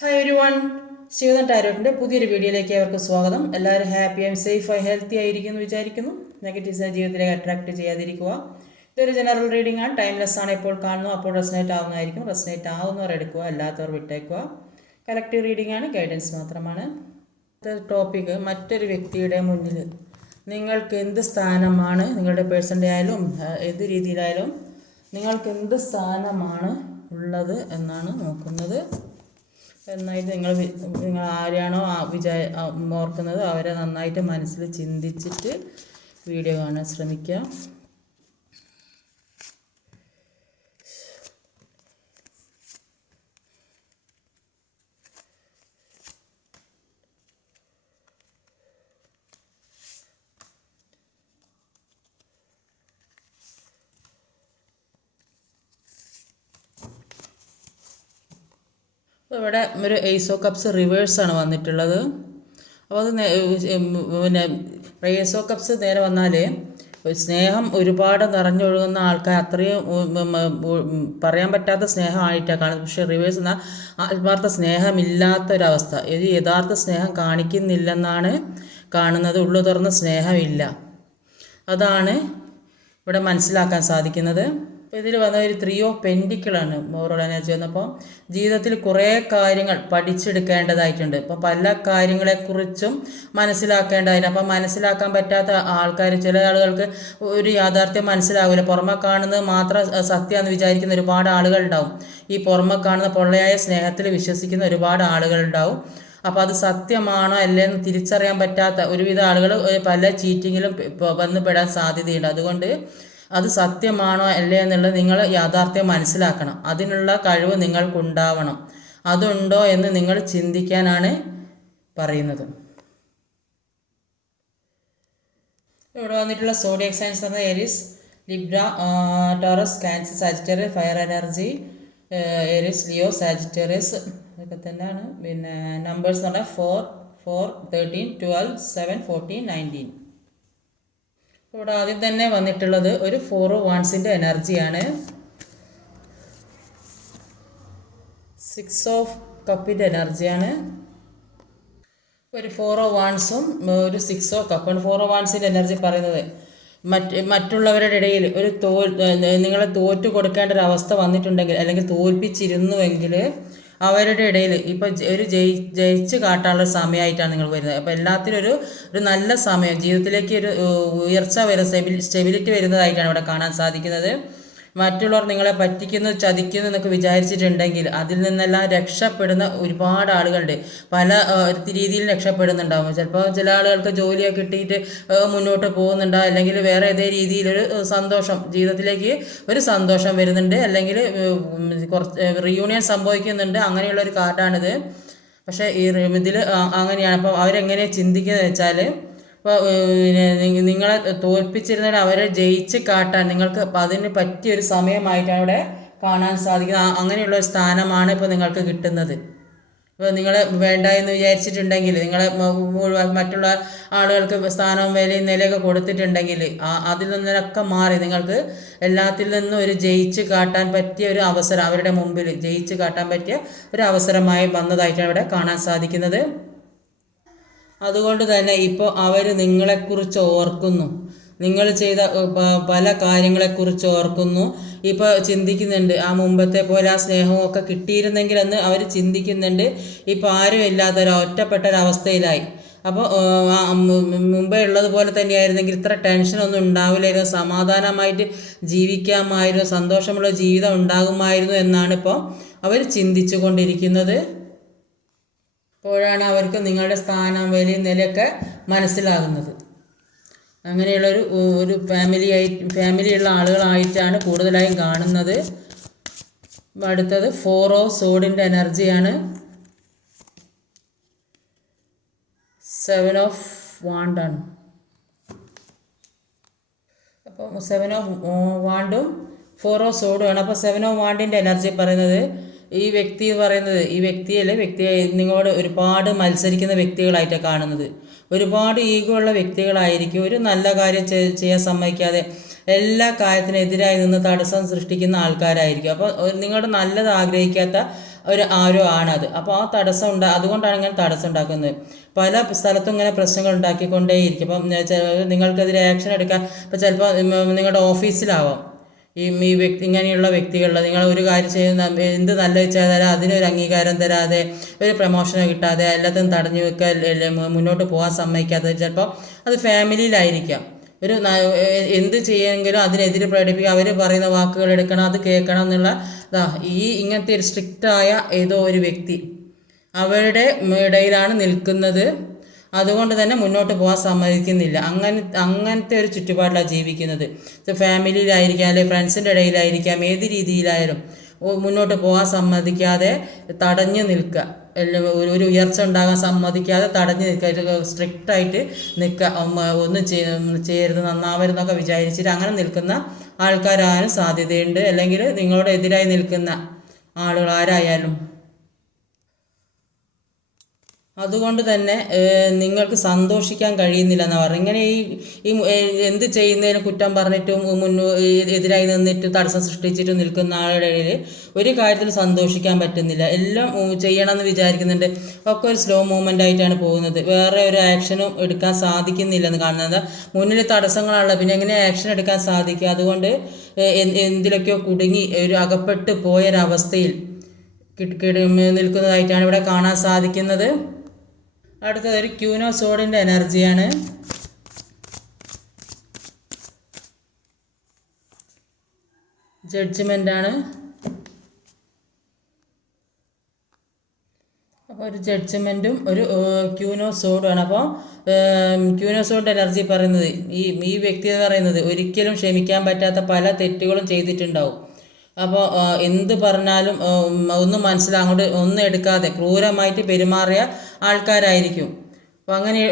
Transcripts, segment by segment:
Hi every one, Shivadan ടാരോട്ടിൻ്റെ പുതിയൊരു വീഡിയോയിലേക്ക് അവർക്ക് സ്വാഗതം. എല്ലാവരും ഹാപ്പിയായും സേഫായി ഹെൽത്തി ആയിരിക്കുന്നു വിചാരിക്കുന്നു. നെഗറ്റീവ്സിനെ ജീവിതത്തിലേക്ക് അട്രാക്ട് ചെയ്യാതിരിക്കുക. ഇതൊരു ജനറൽ റീഡിംഗ് ആണ്. ടൈംലെസ് ആണ്. എപ്പോൾ കാണുന്നു അപ്പോൾ റെസനേറ്റ് ആവുന്നതായിരിക്കും. റെസനേറ്റ് ആവുന്നവർ എടുക്കുക, അല്ലാത്തവർ വിട്ടേക്കുക. കളക്റ്റീവ് റീഡിംഗ് ആണ്, ഗൈഡൻസ് മാത്രമാണ്. ടോപ്പിക്: മറ്റൊരു വ്യക്തിയുടെ മുന്നിൽ നിങ്ങൾക്ക് എന്ത് സ്ഥാനമാണ്, നിങ്ങളുടെ പേഴ്സൻ്റെ ആയാലും ഏത് രീതിയിലായാലും നിങ്ങൾക്ക് എന്ത് സ്ഥാനമാണ് ഉള്ളത് എന്നാണ് നോക്കുന്നത്. നന്നായിട്ട് നിങ്ങൾ ആരെയാണോ ഓർക്കുന്നത് അവരെ നന്നായിട്ട് മനസ്സിൽ ചിന്തിച്ചിട്ട് വീഡിയോ കാണാൻ ശ്രമിക്കുക. അപ്പോൾ ഇവിടെ ഒരു ഏസ് ഓഫ് കപ്സ് റിവേഴ്സാണ് വന്നിട്ടുള്ളത്. അപ്പോൾ അത് പിന്നെ ഏസ് ഓഫ് കപ്സ് നേരെ വന്നാൽ സ്നേഹം ഒരുപാട് നിറഞ്ഞൊഴുകുന്ന ആൾക്കാർ, അത്രയും പറയാൻ പറ്റാത്ത സ്നേഹമായിട്ടാണ് കാണുന്നത്. പക്ഷേ റിവേഴ്സ് എന്നാൽ ആത്മാർത്ഥ സ്നേഹമില്ലാത്തൊരവസ്ഥ, ഇത് യഥാർത്ഥ സ്നേഹം കാണിക്കുന്നില്ലെന്നാണ് കാണുന്നത്. ഉള്ളു തുറന്ന സ്നേഹമില്ല, അതാണ് ഇവിടെ മനസ്സിലാക്കാൻ സാധിക്കുന്നത്. അപ്പോൾ ഇതിൽ വന്ന ഒരു 3 ഓഫ് പെൻഡിക്കിളാണ് മോറൽ എനർജി വന്നപ്പോൾ ജീവിതത്തിൽ കുറേ കാര്യങ്ങൾ പഠിച്ചെടുക്കേണ്ടതായിട്ടുണ്ട്. അപ്പോൾ പല കാര്യങ്ങളെക്കുറിച്ചും മനസ്സിലാക്കേണ്ടതായിട്ട്, അപ്പം മനസ്സിലാക്കാൻ പറ്റാത്ത ആൾക്കാർ, ചില ആളുകൾക്ക് ഒരു യാഥാർത്ഥ്യം മനസ്സിലാവില്ല. പുറമെ കാണുന്നത് മാത്രം സത്യമാണെന്ന് വിചാരിക്കുന്ന ഒരുപാട് ആളുകളുണ്ടാവും. ഈ പുറമെ കാണുന്ന പൊള്ളയായ സ്നേഹത്തിൽ വിശ്വസിക്കുന്ന ഒരുപാട് ആളുകളുണ്ടാവും. അപ്പോൾ അത് സത്യമാണോ അല്ലേന്ന് തിരിച്ചറിയാൻ പറ്റാത്ത ഒരുവിധ ആളുകൾ പല ചീറ്റിങ്ങിലും വന്ന് പെടാൻ സാധ്യതയുണ്ട്. അതുകൊണ്ട് അത് സത്യമാണോ അല്ലേ എന്നുള്ളത് നിങ്ങൾ യാഥാർത്ഥ്യം മനസ്സിലാക്കണം. അതിനുള്ള കഴിവ് നിങ്ങൾക്കുണ്ടാവണം. അതുണ്ടോ എന്ന് നിങ്ങൾ ചിന്തിക്കാനാണ് പറയുന്നത്. ഇവിടെ വന്നിട്ടുള്ള സോഡിയക് സൈൻസ് എന്ന Aries, Libra, Taurus, Cancer, Sagittarius, fire energy, Aries, Leo, Sagittarius ഇതൊക്കെ തന്നെയാണ്. പിന്നെ നമ്പേഴ്സ് എന്ന് പറഞ്ഞാൽ 4, 4, 13, 12, 7, 14, 19. ഇവിടെ ആദ്യം തന്നെ വന്നിട്ടുള്ളത് ഒരു 4 ഓഫ് വാൻസിൻ്റെ എനർജിയാണ്. 6 ഓഫ് കപ്പിൻ്റെ എനർജിയാണ്. ഒരു 4 ഓഫ് വാൻസും ഒരു 6 ഓഫ് കപ്പാണ്. 4 ഓഫ് വാൻസിൻ്റെ എനർജി പറയുന്നത് മറ്റുള്ളവരുടെ ഇടയിൽ ഒരു നിങ്ങളെ തോറ്റു കൊടുക്കേണ്ട ഒരു അവസ്ഥ വന്നിട്ടുണ്ടെങ്കിൽ, അല്ലെങ്കിൽ തോൽപ്പിച്ചിരുന്നുവെങ്കിൽ അവരുടെ ഇടയിൽ ഇപ്പോൾ ഒരു ജയിച്ച് കാട്ടാനുള്ള സമയമായിട്ടാണ് നിങ്ങൾ വരുന്നത്. അപ്പോൾ എല്ലാത്തിനും ഒരു നല്ല സമയം, ജീവിതത്തിലേക്ക് ഒരു ഉയർച്ച വരുന്ന സ്റ്റെബിലിറ്റി വരുന്നതായിട്ടാണ് ഇവിടെ കാണാൻ സാധിക്കുന്നത്. മറ്റുള്ളവർ നിങ്ങളെ പറ്റിക്കുന്നു, ചതിക്കുന്നു എന്നൊക്കെ വിചാരിച്ചിട്ടുണ്ടെങ്കിൽ അതിൽ നിന്നെല്ലാം രക്ഷപ്പെടുന്ന ഒരുപാട് ആളുകളുണ്ട്. പല രീതിയിൽ രക്ഷപ്പെടുന്നുണ്ടാവും. ചിലപ്പോൾ ചില ആളുകൾക്ക് ജോലിയൊക്കെ കിട്ടിയിട്ട് മുന്നോട്ട് പോകുന്നുണ്ടാവും, അല്ലെങ്കിൽ വേറെ ഏതേ രീതിയിലൊരു സന്തോഷം, ജീവിതത്തിലേക്ക് ഒരു സന്തോഷം വരുന്നുണ്ട്, അല്ലെങ്കിൽ കുറച്ച് റിയൂണിയൻ സംഭവിക്കുന്നുണ്ട്. അങ്ങനെയുള്ളൊരു കാർഡാണിത്. പക്ഷേ ഈ ഇതിൽ അങ്ങനെയാണ്. അപ്പോൾ അവരെങ്ങനെ ചിന്തിക്കുന്നത് വെച്ചാൽ, അപ്പോൾ നിങ്ങളെ തോൽപ്പിച്ചിരുന്നിട്ട് അവരെ ജയിച്ച് കാട്ടാൻ നിങ്ങൾക്ക് അതിന് പറ്റിയൊരു സമയമായിട്ടാണ് ഇവിടെ കാണാൻ സാധിക്കുന്നത്. അങ്ങനെയുള്ള ഒരു സ്ഥാനമാണ് ഇപ്പോൾ നിങ്ങൾക്ക് കിട്ടുന്നത്. ഇപ്പോൾ നിങ്ങൾ വേണ്ട എന്ന് വിചാരിച്ചിട്ടുണ്ടെങ്കിൽ, നിങ്ങളെ മറ്റുള്ള ആളുകൾക്ക് സ്ഥാനവും വിലയും നിലയൊക്കെ കൊടുത്തിട്ടുണ്ടെങ്കിൽ അതിൽ നിന്നൊക്കെ മാറി നിങ്ങൾക്ക് എല്ലാത്തിൽ നിന്നും ഒരു ജയിച്ച് കാട്ടാൻ പറ്റിയ ഒരു അവസരം, അവരുടെ മുമ്പിൽ ജയിച്ച് കാട്ടാൻ പറ്റിയ ഒരു അവസരമായി വന്നതായിട്ടാണ് ഇവിടെ കാണാൻ സാധിക്കുന്നത്. അതുകൊണ്ട് തന്നെ ഇപ്പോൾ അവർ നിങ്ങളെക്കുറിച്ച് ഓർക്കുന്നു, നിങ്ങൾ ചെയ്ത പല കാര്യങ്ങളെക്കുറിച്ച് ഓർക്കുന്നു. ഇപ്പോൾ ചിന്തിക്കുന്നുണ്ട്, ആ മുമ്പത്തെ പോലെ ആ സ്നേഹവും ഒക്കെ കിട്ടിയിരുന്നെങ്കിൽ എന്ന് അവർ ചിന്തിക്കുന്നുണ്ട്. ഇപ്പോൾ ആരും ഇല്ലാത്ത ഒറ്റപ്പെട്ട ഒരവസ്ഥയിലായി. അപ്പോൾ മുമ്പേ ഉള്ളതുപോലെ തന്നെയായിരുന്നെങ്കിൽ ഇത്ര ടെൻഷനൊന്നും ഉണ്ടാവില്ലായിരുന്നു, സമാധാനമായിട്ട് ജീവിക്കാമായിരുന്നു, സന്തോഷമുള്ള ജീവിതം ഉണ്ടാകുമായിരുന്നു എന്നാണ് ഇപ്പോൾ അവർ ചിന്തിച്ചു കൊണ്ടിരിക്കുന്നത്. അപ്പോഴാണ് അവർക്ക് നിങ്ങളുടെ സ്ഥാനം, വിലയും നിലയൊക്കെ മനസ്സിലാകുന്നത്. അങ്ങനെയുള്ളൊരു ഫാമിലിയുള്ള ആളുകളായിട്ടാണ് കൂടുതലായും കാണുന്നത്. അടുത്തത് 4 ഓഫ് സോഡിൻ്റെ എനർജിയാണ്. 7 ഓഫ് വാണ്ടാണ്. അപ്പോൾ 7 ഓഫ് വാണ്ടും 4 ഓഫ് സോഡുമാണ്. അപ്പോൾ 7 ഓഫ് വാണ്ടിൻ്റെ എനർജി പറയുന്നത്, ഈ വ്യക്തി പറയുന്നത്, ഈ വ്യക്തിയെ നിങ്ങളോട് ഒരുപാട് മത്സരിക്കുന്ന വ്യക്തികളായിട്ടാണ് കാണുന്നത്. ഒരുപാട് ഈഗോ ഉള്ള വ്യക്തികളായിരിക്കും. ഒരു നല്ല കാര്യം ചെയ്യാൻ സമ്മതിക്കാതെ എല്ലാ കാര്യത്തിനും എതിരായി നിന്ന് തടസ്സം സൃഷ്ടിക്കുന്ന ആൾക്കാരായിരിക്കും. അപ്പോൾ നിങ്ങളുടെ നല്ലത് ആഗ്രഹിക്കാത്ത ആരോ ആണത്. അപ്പോൾ ആ തടസ്സം അതുകൊണ്ടാണ് ഇങ്ങനെ തടസ്സം ഉണ്ടാക്കുന്നത്. പല സ്ഥലത്തും ഇങ്ങനെ പ്രശ്നങ്ങൾ ഉണ്ടാക്കിക്കൊണ്ടേയിരിക്കും. അപ്പം നിങ്ങൾക്കെതിരെ ആക്ഷൻ എടുക്കാൻ ഇപ്പോൾ ചിലപ്പോൾ നിങ്ങളുടെ ഓഫീസിലാവാം ഈ വ്യക്തി ഇങ്ങനെയുള്ള വ്യക്തികളിൽ നിങ്ങൾ ഒരു കാര്യം ചെയ്യുന്ന എന്ത് നല്ല വെച്ചാൽ തരാം, അതിനൊരു അംഗീകാരം തരാതെ, ഒരു പ്രമോഷനോ കിട്ടാതെ, എല്ലാത്തിനും തടഞ്ഞു വെക്കുക, മുന്നോട്ട് പോകാൻ സമ്മതിക്കാതെ, ചിലപ്പോൾ അത് ഫാമിലിയിലായിരിക്കാം. എന്ത് ചെയ്യുമെങ്കിലും അതിനെതിരെ പ്രകടിപ്പിക്കുക, അവർ പറയുന്ന വാക്കുകൾ എടുക്കണം, അത് കേൾക്കണം എന്നുള്ള ഇങ്ങനത്തെ ഒരു സ്ട്രിക്റ്റായ ഏതോ ഒരു വ്യക്തി അവരുടെ ഇടയിലാണ് നിൽക്കുന്നത്. അതുകൊണ്ട് തന്നെ മുന്നോട്ട് പോകാൻ സമ്മതിക്കുന്നില്ല. അങ്ങനത്തെ ഒരു ചുറ്റുപാടിലാണ് ജീവിക്കുന്നത്. ഫാമിലിയിലായിരിക്കാം, അല്ലെങ്കിൽ ഫ്രണ്ട്സിൻ്റെ ഇടയിലായിരിക്കാം, ഏത് രീതിയിലായാലും മുന്നോട്ട് പോകാൻ സമ്മതിക്കാതെ തടഞ്ഞു നിൽക്കുക, ഒരു ഉയർച്ച ഉണ്ടാകാൻ സമ്മതിക്കാതെ തടഞ്ഞു നിൽക്കുക, സ്ട്രിക്റ്റായിട്ട് നിൽക്കുക, ഒന്നും ചെയ്യരുത്, നന്നാവരുതെന്നൊക്കെ വിചാരിച്ചിട്ട് അങ്ങനെ നിൽക്കുന്ന ആൾക്കാരാകാനും സാധ്യതയുണ്ട്. അല്ലെങ്കിൽ നിങ്ങളോട് എതിരായി നിൽക്കുന്ന ആളുകൾ ആരായാലും. അതുകൊണ്ട് തന്നെ നിങ്ങൾക്ക് സന്തോഷിക്കാൻ കഴിയുന്നില്ല എന്ന് പറഞ്ഞു. ഇങ്ങനെ ഈ എന്ത് ചെയ്യുന്നതിന് കുറ്റം പറഞ്ഞിട്ടും എതിരായി നിന്നിട്ട് തടസ്സം സൃഷ്ടിച്ചിട്ട് നിൽക്കുന്ന ആളുടെ ഇടയിൽ ഒരു കാര്യത്തിൽ സന്തോഷിക്കാൻ പറ്റുന്നില്ല. എല്ലാം ചെയ്യണമെന്ന് വിചാരിക്കുന്നുണ്ട്, ഒക്കെ ഒരു സ്ലോ മൂവ്മെൻ്റ് ആയിട്ടാണ് പോകുന്നത്. വേറെ ഒരു ആക്ഷനും എടുക്കാൻ സാധിക്കുന്നില്ലെന്ന് കാണുന്നത്. മുന്നിൽ തടസ്സങ്ങളാണല്ലോ, പിന്നെ എങ്ങനെ ആക്ഷൻ എടുക്കാൻ സാധിക്കുക? അതുകൊണ്ട് എന്തിലൊക്കെയോ കുടുങ്ങി ഒരു അകപ്പെട്ട് പോയൊരവസ്ഥയിൽ നിൽക്കുന്നതായിട്ടാണ് ഇവിടെ കാണാൻ സാധിക്കുന്നത്. അടുത്തത് ഒരു ക്യൂനോ സോഡിൻ്റെ എനർജിയാണ്. ജഡ്ജ്മെൻ്റാണ്. അപ്പോൾ ഒരു ജഡ്ജ്മെൻറ്റും ഒരു ക്യൂനോ സോഡുമാണ്. അപ്പോൾ ക്യൂനോ സോഡിൻ്റെ എനർജി പറയുന്നത് ഈ വ്യക്തി എന്ന് പറയുന്നത് ഒരിക്കലും ക്ഷമിക്കാൻ പറ്റാത്ത പല തെറ്റുകളും ചെയ്തിട്ടുണ്ടാവും. അപ്പോൾ എന്ത് പറഞ്ഞാലും ഒന്നും അങ്ങോട്ട് ഒന്നും എടുക്കാതെ ക്രൂരമായിട്ട് പെരുമാറിയ ആൾക്കാരായിരിക്കും. അപ്പോൾ അങ്ങനെ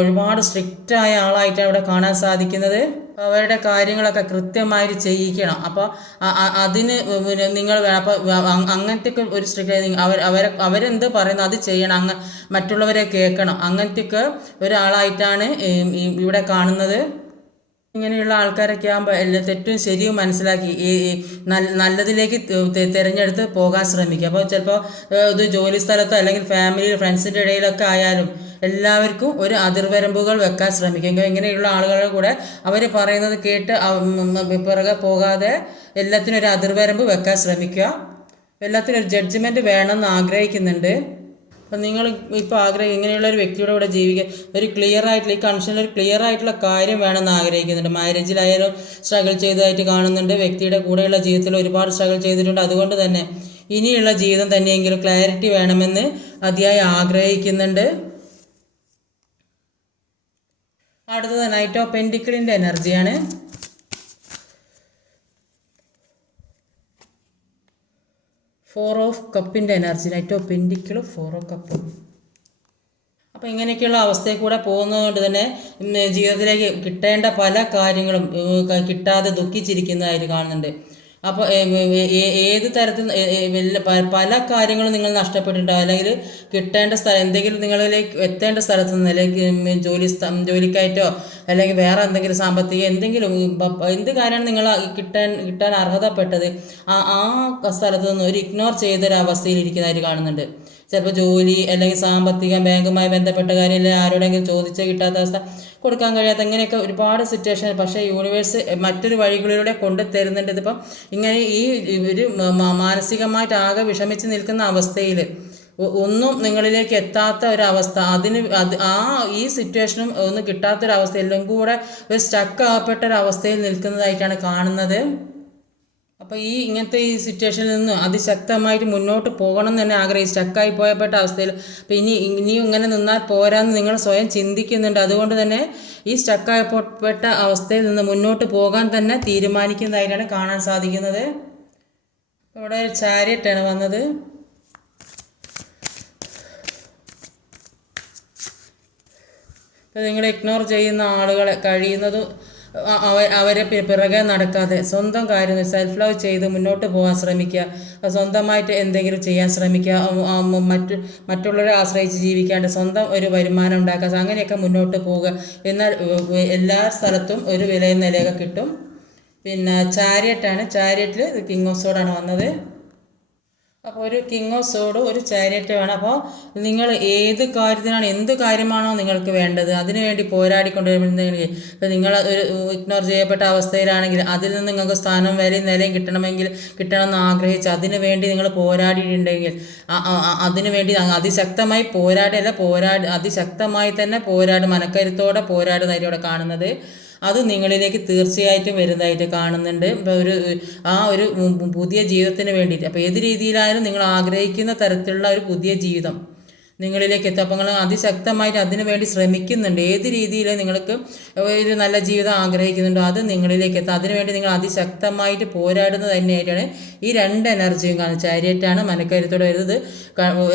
ഒരുപാട് സ്ട്രിക്റ്റായ ആളായിട്ടാണ് ഇവിടെ കാണാൻ സാധിക്കുന്നത്. അവരുടെ കാര്യങ്ങളൊക്കെ കൃത്യമായിട്ട് ചെയ്യിക്കണം. അപ്പോൾ അതിന് നിങ്ങൾ വേണം. അപ്പോൾ അങ്ങനത്തെയൊക്കെ ഒരു സ്ട്രിക്റ്റ് അവരെന്ത് പറയുന്നു അത് ചെയ്യണം, മറ്റുള്ളവരെ കേൾക്കണം. അങ്ങനത്തെയൊക്കെ ഒരാളായിട്ടാണ് ഇവിടെ കാണുന്നത്. ഇങ്ങനെയുള്ള ആൾക്കാരൊക്കെ ആകുമ്പോൾ തെറ്റും ശരിയും മനസ്സിലാക്കി നല്ലതിലേക്ക് തിരഞ്ഞെടുത്ത് പോകാൻ ശ്രമിക്കുക. അപ്പോൾ ചിലപ്പോൾ ഇത് ജോലി സ്ഥലത്തോ അല്ലെങ്കിൽ ഫാമിലി ഫ്രണ്ട്സിൻ്റെ ഇടയിലൊക്കെ ആയാലും എല്ലാവർക്കും ഒരു അതിർവരമ്പുകൾ വെക്കാൻ ശ്രമിക്കുക. ഇങ്ങനെയുള്ള ആളുകളുടെ കൂടെ അവർ പറയുന്നത് കേട്ട് പിറകെ പോകാതെ എല്ലാത്തിനും ഒരു അതിർവരമ്പ് വെക്കാൻ ശ്രമിക്കുക. എല്ലാത്തിനും ഒരു ജഡ്ജ്മെൻറ്റ് വേണമെന്ന് ആഗ്രഹിക്കുന്നുണ്ട്. അപ്പം നിങ്ങൾ ഇപ്പോൾ ഇങ്ങനെയുള്ള ഒരു വ്യക്തിയുടെ കൂടെ ജീവിക്കുക, ഒരു ക്ലിയർ ആയിട്ടുള്ള ഈ കണക്ഷനിൽ ഒരു ക്ലിയർ ആയിട്ടുള്ള കാര്യം വേണമെന്ന് ആഗ്രഹിക്കുന്നുണ്ട്. മാരേജിലായാലും സ്ട്രഗിൾ ചെയ്തതായിട്ട് കാണുന്നുണ്ട്. വ്യക്തിയുടെ കൂടെയുള്ള ജീവിതത്തിൽ ഒരുപാട് സ്ട്രഗിൾ ചെയ്തിട്ടുണ്ട്. അതുകൊണ്ട് തന്നെ ഇനിയുള്ള ജീവിതം തന്നെയെങ്കിലും ക്ലാരിറ്റി വേണമെന്ന് അതിയായി ആഗ്രഹിക്കുന്നുണ്ട്. അടുത്തത് നൈറ്റ് ഓഫ് പെൻറ്റിക്കിളിൻ്റെ എനർജിയാണ്. ഫോർ ഓഫ് കപ്പിൻ്റെ എനർജി, knight of pentacle, four of cup. അപ്പോൾ ഇങ്ങനെയൊക്കെയുള്ള അവസ്ഥയിൽ കൂടെ പോകുന്നതുകൊണ്ട് തന്നെ ജീവിതത്തിലേക്ക് കിട്ടേണ്ട പല കാര്യങ്ങളും കിട്ടാതെ ദുഃഖിച്ചിരിക്കുന്നതായിട്ട് കാണുന്നുണ്ട്. അപ്പോൾ ഏത് തരത്തിൽ പല കാര്യങ്ങളും നിങ്ങൾ നഷ്ടപ്പെട്ടിട്ടുണ്ടാവും. അല്ലെങ്കിൽ കിട്ടേണ്ട സ്ഥലം എന്തെങ്കിലും നിങ്ങളിലേക്ക് എത്തേണ്ട സ്ഥലത്ത് നിന്ന്, അല്ലെങ്കിൽ ജോലിക്കായിട്ടോ അല്ലെങ്കിൽ വേറെ എന്തെങ്കിലും സാമ്പത്തിക എന്തെങ്കിലും എന്ത് കാര്യമാണ് നിങ്ങൾ കിട്ടാൻ അർഹതപ്പെട്ടത്, ആ സ്ഥലത്ത് നിന്ന് ഒരു ഇഗ്നോർ ചെയ്തൊരവസ്ഥയിൽ ഇരിക്കുന്നതായിട്ട് കാണുന്നുണ്ട്. ചിലപ്പോൾ ജോലി അല്ലെങ്കിൽ സാമ്പത്തികം, ബാങ്കുമായി ബന്ധപ്പെട്ട കാര്യം, അല്ലെങ്കിൽ ആരോടെങ്കിലും ചോദിച്ചാൽ കിട്ടാത്ത അവസ്ഥ, കൊടുക്കാൻ കഴിയാത്ത, ഇങ്ങനെയൊക്കെ ഒരുപാട് സിറ്റുവേഷൻ. പക്ഷേ യൂണിവേഴ്സ് മറ്റൊരു വഴികളിലൂടെ കൊണ്ടു തരുന്നുണ്ട്. ഇതിപ്പം ഇങ്ങനെ ഈ ഒരു മാനസികമായിട്ട് ആകെ വിഷമിച്ച് നിൽക്കുന്ന അവസ്ഥയിൽ ഒന്നും നിങ്ങളിലേക്ക് എത്താത്ത ഒരവസ്ഥ, ഈ സിറ്റുവേഷനും ഒന്നും കിട്ടാത്തൊരവസ്ഥ, എല്ലാം കൂടെ ഒരു സ്റ്റക്ക് ആകപ്പെട്ട ഒരവസ്ഥയിൽ നിൽക്കുന്നതായിട്ടാണ് കാണുന്നത്. അപ്പോൾ ഇങ്ങനത്തെ ഈ സിറ്റുവേഷനിൽ നിന്ന് അതിശക്തമായിട്ട് മുന്നോട്ട് പോകണം എന്ന് തന്നെ ആഗ്രഹിച്ച് സ്റ്റക്കായി പോയപ്പെട്ട അവസ്ഥയിൽ അപ്പോൾ ഇനിയും ഇങ്ങനെ നിന്നാൽ പോരാന്ന് നിങ്ങൾ സ്വയം ചിന്തിക്കുന്നുണ്ട്. അതുകൊണ്ട് തന്നെ ഈ സ്റ്റക്കായപ്പെട്ട അവസ്ഥയിൽ നിന്ന് മുന്നോട്ട് പോകാൻ തന്നെ തീരുമാനിക്കുന്നതായിട്ടാണ് കാണാൻ സാധിക്കുന്നത്. ഇവിടെ ഒരു ചാരിയറ്റാണ് വന്നത്. അപ്പോൾ നിങ്ങൾ ഇഗ്നോർ ചെയ്യുന്ന ആളുകളെ കഴിയുന്നതും അവരെ പിറകെ നടക്കാതെ സ്വന്തം കാര്യം സെൽഫ് ലവ് ചെയ്ത് മുന്നോട്ട് പോകാൻ ശ്രമിക്കുക. സ്വന്തമായിട്ട് എന്തെങ്കിലും ചെയ്യാൻ ശ്രമിക്കുക. മറ്റുള്ളവരെ ആശ്രയിച്ച് ജീവിക്കാണ്ട് സ്വന്തം ഒരു വരുമാനം ഉണ്ടാക്കുക. അങ്ങനെയൊക്കെ മുന്നോട്ട് പോവുക. എന്നാൽ എല്ലാ സ്ഥലത്തും ഒരു വിലയും നിലയൊക്കെ കിട്ടും. പിന്നെ ചാരിയറ്റാണ്. ചാരിയറ്റിൽ കിങ് ഓഫ് സോഡാണ് വന്നത്. അപ്പോൾ ഒരു കിങ് ഓഫ് സോഡ്, ഒരു ചാരിയറ്റ് വേണം. അപ്പോൾ നിങ്ങൾ ഏത് കാര്യത്തിനാണ്, എന്ത് കാര്യമാണോ നിങ്ങൾക്ക് വേണ്ടത് അതിനു വേണ്ടി പോരാടിക്കൊണ്ടിരുന്നെങ്കിൽ, ഇപ്പോൾ നിങ്ങൾ ഒരു ഇഗ്നോർ ചെയ്യപ്പെട്ട അവസ്ഥയിലാണെങ്കിൽ അതിൽ നിന്ന് നിങ്ങൾക്ക് സ്ഥാനം വിലയും നിലയും കിട്ടണമെന്ന് ആഗ്രഹിച്ച് അതിനു വേണ്ടി നിങ്ങൾ പോരാടിയിട്ടുണ്ടെങ്കിൽ അതിനു വേണ്ടി അതിശക്തമായി അതിശക്തമായി തന്നെ മനക്കരുത്തോടെ പോരാടുന്നതായിട്ട് ഇവിടെ കാണുന്നത്. അത് നിങ്ങളിലേക്ക് തീർച്ചയായിട്ടും വരുന്നതായിട്ട് കാണുന്നുണ്ട്. ഇപ്പോൾ ഒരു പുതിയ ജീവിതത്തിന് വേണ്ടിയിട്ട്, അപ്പോൾ ഏത് രീതിയിലായാലും നിങ്ങൾ ആഗ്രഹിക്കുന്ന തരത്തിലുള്ള ഒരു പുതിയ ജീവിതം നിങ്ങളിലേക്ക് എത്തും. അപ്പോൾ നിങ്ങൾ അതിശക്തമായിട്ട് അതിനു വേണ്ടി ശ്രമിക്കുന്നുണ്ട്. ഏത് രീതിയിൽ നിങ്ങൾക്ക് ഒരു നല്ല ജീവിതം ആഗ്രഹിക്കുന്നുണ്ടോ അത് നിങ്ങളിലേക്ക് എത്താം. അതിനുവേണ്ടി നിങ്ങൾ അതിശക്തമായിട്ട് പോരാടുന്നത് തന്നെയായിട്ടാണ് ഈ രണ്ട് എനർജിയും കാണുന്നത്. ചാരിയറ്റാണ് മനക്കരുത്തോടെ വരുന്നത്.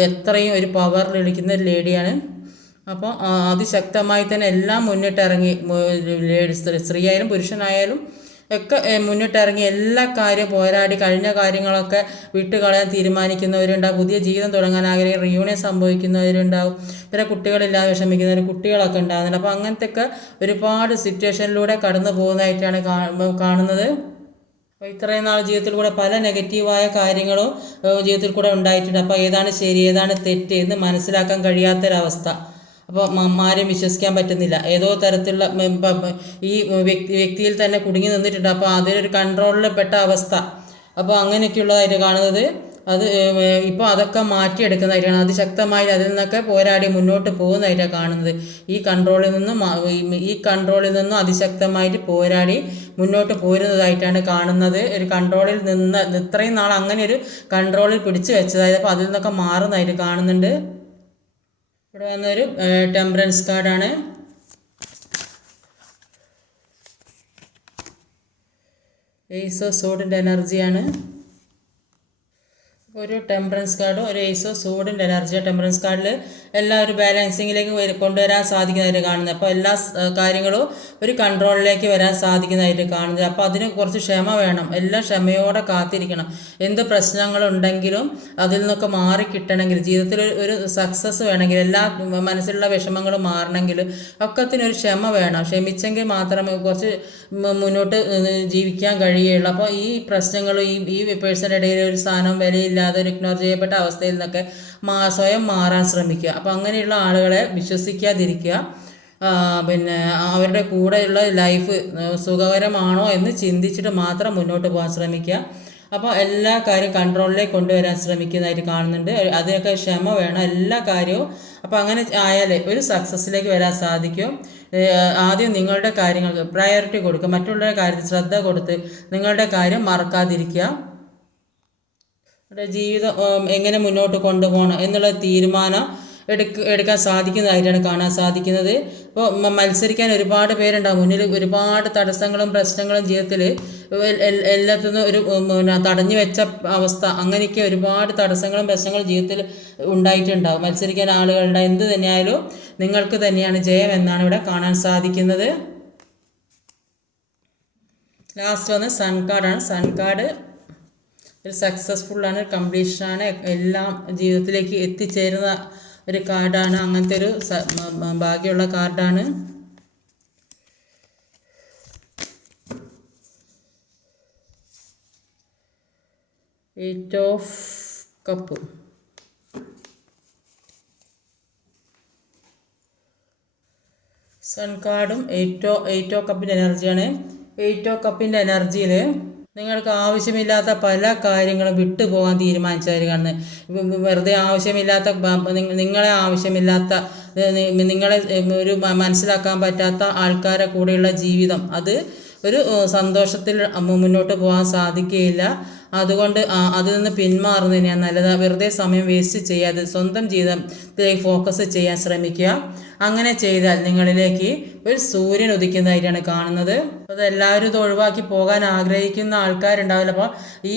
എത്രയും ഒരു പവറിൽ വിളിക്കുന്ന ഒരു ലേഡിയാണ്. അപ്പോൾ അതിശക്തമായി തന്നെ എല്ലാം മുന്നിട്ടിറങ്ങി, സ്ത്രീയായാലും പുരുഷനായാലും ഒക്കെ മുന്നിട്ടിറങ്ങി എല്ലാ കാര്യവും പോരാടി കഴിഞ്ഞ കാര്യങ്ങളൊക്കെ വിട്ടുകളയാൻ തീരുമാനിക്കുന്നവരുണ്ടാവും. പുതിയ ജീവിതം തുടങ്ങാൻ ആഗ്രഹിക്കുന്ന റിയൂണിയൻ സംഭവിക്കുന്നവരുണ്ടാവും. പിന്നെ കുട്ടികളില്ലാതെ വിഷമിക്കുന്നവർ, കുട്ടികളൊക്കെ ഉണ്ടാകുന്നുണ്ട്. അപ്പോൾ അങ്ങനത്തെയൊക്കെ ഒരുപാട് സിറ്റുവേഷനിലൂടെ കടന്നു പോകുന്നതായിട്ടാണ് കാണുന്നത്. അപ്പോൾ ഇത്രയും നാൾ ജീവിതത്തിൽ കൂടെ പല നെഗറ്റീവായ കാര്യങ്ങളും ജീവിതത്തിൽ കൂടെ ഉണ്ടായിട്ടുണ്ട്. അപ്പോൾ ഏതാണ് ശരി ഏതാണ് തെറ്റ് എന്ന് മനസ്സിലാക്കാൻ കഴിയാത്തൊരവസ്ഥ. അപ്പോൾ ആരെയും വിശ്വസിക്കാൻ പറ്റുന്നില്ല. ഏതോ തരത്തിലുള്ള ഈ വ്യക്തിയിൽ തന്നെ കുടുങ്ങി നിന്നിട്ടുണ്ട്. അപ്പോൾ അതിലൊരു കൺട്രോളിൽ പെട്ട അവസ്ഥ. അപ്പോൾ അങ്ങനെയൊക്കെയുള്ളതായിട്ട് കാണുന്നത്. അത് ഇപ്പോൾ അതൊക്കെ മാറ്റിയെടുക്കുന്നതായിട്ടാണ്. അതിശക്തമായി അതിൽ നിന്നൊക്കെ പോരാടി മുന്നോട്ട് പോകുന്നതായിട്ടാണ് കാണുന്നത്. ഈ കൺട്രോളിൽ നിന്നും അതിശക്തമായിട്ട് പോരാടി മുന്നോട്ട് പോരുന്നതായിട്ടാണ് കാണുന്നത്. ഒരു കൺട്രോളിൽ നിന്ന് ഇത്രയും നാൾ അങ്ങനെ ഒരു കൺട്രോളിൽ പിടിച്ചു വെച്ചതായത്, അപ്പോൾ അതിൽ നിന്നൊക്കെ മാറുന്നതായിട്ട് കാണുന്നുണ്ട്. ഇവിടെ വന്നൊരു ടെമ്പറൻസ് കാർഡാണ്. ഏസ് ഓഫ് സോഡിൻ്റെ എനർജിയാണ്. ഒരു ടെമ്പറൻസ് കാർഡും ഒരു ഏസ് ഓഫ് സോഡിൻ്റെ എനർജിയാണ്. ടെമ്പറൻസ് കാർഡിൽ എല്ലാം ഒരു ബാലൻസിങ്ങിലേക്ക് കൊണ്ടുവരാൻ സാധിക്കുന്നതായിട്ട് കാണുന്നത്. അപ്പോൾ എല്ലാ കാര്യങ്ങളും ഒരു കൺട്രോളിലേക്ക് വരാൻ സാധിക്കുന്നതായിട്ട് കാണുന്നത്. അപ്പോൾ അതിന് കുറച്ച് ക്ഷമ വേണം. എല്ലാം ക്ഷമയോടെ കാത്തിരിക്കണം. എന്ത് പ്രശ്നങ്ങളുണ്ടെങ്കിലും അതിൽ നിന്നൊക്കെ മാറിക്കിട്ടണമെങ്കിൽ, ജീവിതത്തിൽ ഒരു സക്സസ് വേണമെങ്കിൽ, എല്ലാ മനസ്സിലുള്ള വിഷമങ്ങളും മാറണമെങ്കിൽ ഒക്കത്തിനൊരു ക്ഷമ വേണം. ക്ഷമിച്ചെങ്കിൽ മാത്രമേ കുറച്ച് മുന്നോട്ട് ജീവിക്കാൻ കഴിയുള്ളൂ. അപ്പോൾ ഈ പ്രശ്നങ്ങൾ ഈ പേഴ്സൻ്റെ ഇടയിൽ ഒരു സ്ഥാനം വിലയില്ലാതെ ഒരു ഇഗ്നോർ ചെയ്യപ്പെട്ട അവസ്ഥയിൽ നിന്നൊക്കെ സ്വയം മാറാൻ ശ്രമിക്കുക. അപ്പോൾ അങ്ങനെയുള്ള ആളുകളെ വിശ്വസിക്കാതിരിക്കുക. പിന്നെ അവരുടെ കൂടെയുള്ള ലൈഫ് സുഖകരമാണോ എന്ന് ചിന്തിച്ചിട്ട് മാത്രം മുന്നോട്ട് പോകാൻ ശ്രമിക്കുക. അപ്പോൾ എല്ലാ കാര്യവും കൺട്രോളിലേക്ക് കൊണ്ടുവരാൻ ശ്രമിക്കുന്നതായിട്ട് കാണുന്നുണ്ട്. അതിനൊക്കെ ക്ഷമ വേണം എല്ലാ കാര്യവും. അപ്പോൾ അങ്ങനെ ആയാലേ ഒരു സക്സസ്സിലേക്ക് വരാൻ സാധിക്കും. ആദ്യം നിങ്ങളുടെ കാര്യങ്ങൾക്ക് പ്രയോറിറ്റി കൊടുക്കുക. മറ്റുള്ളവരുടെ കാര്യത്തിൽ ശ്രദ്ധ കൊടുത്ത് നിങ്ങളുടെ കാര്യം മറക്കാതിരിക്കുക. ജീവിതം എങ്ങനെ മുന്നോട്ട് കൊണ്ടുപോകണം എന്നുള്ള തീരുമാനം എടുക്കാൻ സാധിക്കുന്നതായിട്ടാണ് കാണാൻ സാധിക്കുന്നത്. ഇപ്പോൾ മത്സരിക്കാൻ ഒരുപാട് പേരുണ്ടാകും. മുന്നിൽ ഒരുപാട് തടസ്സങ്ങളും പ്രശ്നങ്ങളും ജീവിതത്തിൽ എല്ലാത്തിനും ഒരു തടഞ്ഞു വെച്ച അവസ്ഥ, അങ്ങനെയൊക്കെ ഒരുപാട് തടസ്സങ്ങളും പ്രശ്നങ്ങളും ജീവിതത്തിൽ ഉണ്ടായിട്ടുണ്ടാകും. മത്സരിക്കാൻ ആളുകളുടെ എന്ത് തന്നെയായാലും നിങ്ങൾക്ക് തന്നെയാണ് ജയം എന്നാണ് ഇവിടെ കാണാൻ സാധിക്കുന്നത്. ലാസ്റ്റ് വന്ന് സൺ കാർഡാണ്. സൺ കാർഡ് ഒരു സക്സസ്ഫുള്ളാണ്, കംപ്ലീഷനാണ്, എല്ലാം ജീവിതത്തിലേക്ക് എത്തിച്ചേരുന്ന ഒരു കാർഡാണ്. അങ്ങനത്തെ ഒരു ഭാഗ്യമുള്ള കാർഡാണ്. Eight of cup. സൺ കാർഡും എയ്റ്റ് ഓഫ് കപ്പിൻ്റെ എനർജിയാണ്. എയ്റ്റ് ഓഫ് കപ്പിൻ്റെ എനർജിയിൽ നിങ്ങൾക്ക് ആവശ്യമില്ലാത്ത പല കാര്യങ്ങളും വിട്ടുപോകാൻ തീരുമാനിച്ചവർ കാണുന്നത്. വെറുതെ ആവശ്യമില്ലാത്ത നിങ്ങളെ ഒരു മനസ്സിലാക്കാൻ പറ്റാത്ത ആൾക്കാരെ കൂടെയുള്ള ജീവിതം, അത് ഒരു സന്തോഷത്തിൽ മുന്നോട്ട് പോകാൻ സാധിക്കുകയില്ല. അതുകൊണ്ട് അതിൽ നിന്ന് പിന്മാറുന്നത് തന്നെയാണ് നല്ലത്. വെറുതെ സമയം വേസ്റ്റ് ചെയ്യാതെ സ്വന്തം ജീവിതത്തിലേക്ക് ഫോക്കസ് ചെയ്യാൻ ശ്രമിക്കുക. അങ്ങനെ ചെയ്താൽ നിങ്ങളിലേക്ക് ഒരു സൂര്യൻ ഉദിക്കുന്നതായിട്ടാണ് കാണുന്നത്. അത് എല്ലാവരും ഇത് ഒഴിവാക്കി പോകാൻ ആഗ്രഹിക്കുന്ന ആൾക്കാരുണ്ടാവില്ല. അപ്പോൾ ഈ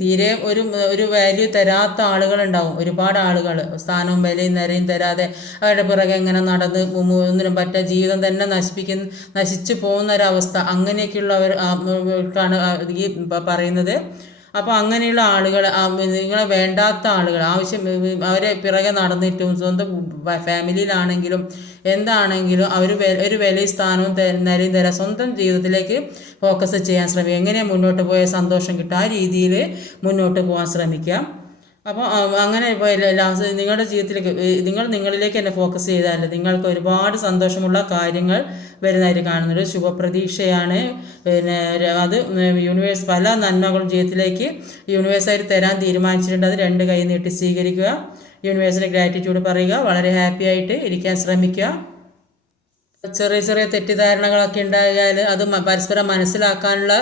തീരെ ഒരു വാല്യൂ തരാത്ത ആളുകളുണ്ടാവും. ഒരുപാട് ആളുകൾ സ്ഥാനവും വിലയും നിരയും തരാതെ അവരുടെ പിറകെ ഇങ്ങനെ നടന്ന് ഒന്നിനും പറ്റാ ജീവിതം തന്നെ നശിച്ചു പോകുന്ന ഒരവസ്ഥ, അങ്ങനെയൊക്കെയുള്ളവർക്കാണ് ഈ പറയുന്നത്. അപ്പോൾ അങ്ങനെയുള്ള ആളുകൾ, നിങ്ങളെ വേണ്ടാത്ത ആളുകൾ, അവരെ പിറകെ നടന്നിട്ടും സ്വന്തം ഫാമിലിയിലാണെങ്കിലും എന്താണെങ്കിലും ഒരു വിലയും സ്ഥാനവും നിലയും തരാം, സ്വന്തം ജീവിതത്തിലേക്ക് ഫോക്കസ് ചെയ്യാൻ ശ്രമിക്കുക. എങ്ങനെ മുന്നോട്ട് പോയാൽ സന്തോഷം കിട്ടും ആ രീതിയിൽ മുന്നോട്ട് പോകാൻ ശ്രമിക്കുക. അപ്പോൾ അങ്ങനെ ഇപ്പോൾ ലാസ്റ്റ് നിങ്ങളുടെ ജീവിതത്തിലേക്ക് നിങ്ങൾ നിങ്ങളിലേക്ക് തന്നെ ഫോക്കസ് ചെയ്താൽ നിങ്ങൾക്ക് ഒരുപാട് സന്തോഷമുള്ള കാര്യങ്ങൾ വരുന്നതായിട്ട് കാണുന്നുണ്ട്. ശുഭപ്രതീക്ഷയാണ്. പിന്നെ അത് യൂണിവേഴ്സ് പല നന്മകളും ജീവിതത്തിലേക്ക് യൂണിവേഴ്സായിട്ട് തരാൻ തീരുമാനിച്ചിട്ടുണ്ട്. അത് 2 കൈ നീട്ടി സ്വീകരിക്കുക. യൂണിവേഴ്സിന് ഗ്രാറ്റിറ്റ്യൂഡ് പറയുക. വളരെ ഹാപ്പി ആയിട്ട് ഇരിക്കാൻ ശ്രമിക്കുക. ചെറിയ ചെറിയ തെറ്റിദ്ധാരണകളൊക്കെ ഉണ്ടായാൽ അത് പരസ്പരം മനസ്സിലാക്കാനുള്ള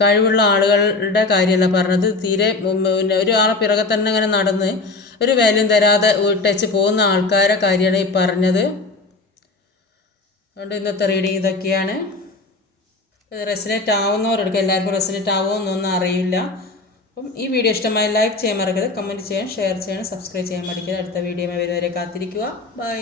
കഴിവുള്ള ആളുകളുടെ കാര്യമല്ല പറഞ്ഞത്. തീരെ പിന്നെ ഒരാളെ പിറകെ തന്നെ ഇങ്ങനെ നടന്ന് ഒരു വാല്യൂം തരാതെ വിട്ടേച്ച് പോകുന്ന ആൾക്കാരെ കാര്യമാണ് ഈ പറഞ്ഞത്. അതുകൊണ്ട് ഇന്നത്തെ റീഡിങ് ഇതൊക്കെയാണ്. റെസിനേറ്റ് ആവുന്നവരെടുക്കുക. എല്ലാവർക്കും റെസിനേറ്റ് ആവുമെന്നൊന്നും അറിയില്ല. അപ്പം ഈ വീഡിയോ ഇഷ്ടമായി ലൈക്ക് ചെയ്യാൻ മറക്കരുത്, കമൻറ്റ് ചെയ്യാൻ, ഷെയർ ചെയ്യാൻ, സബ്സ്ക്രൈബ് ചെയ്യാൻ മടിക്കരുത്. അടുത്ത വീഡിയോ വരുന്നവരെ കാത്തിരിക്കുക. ബൈ.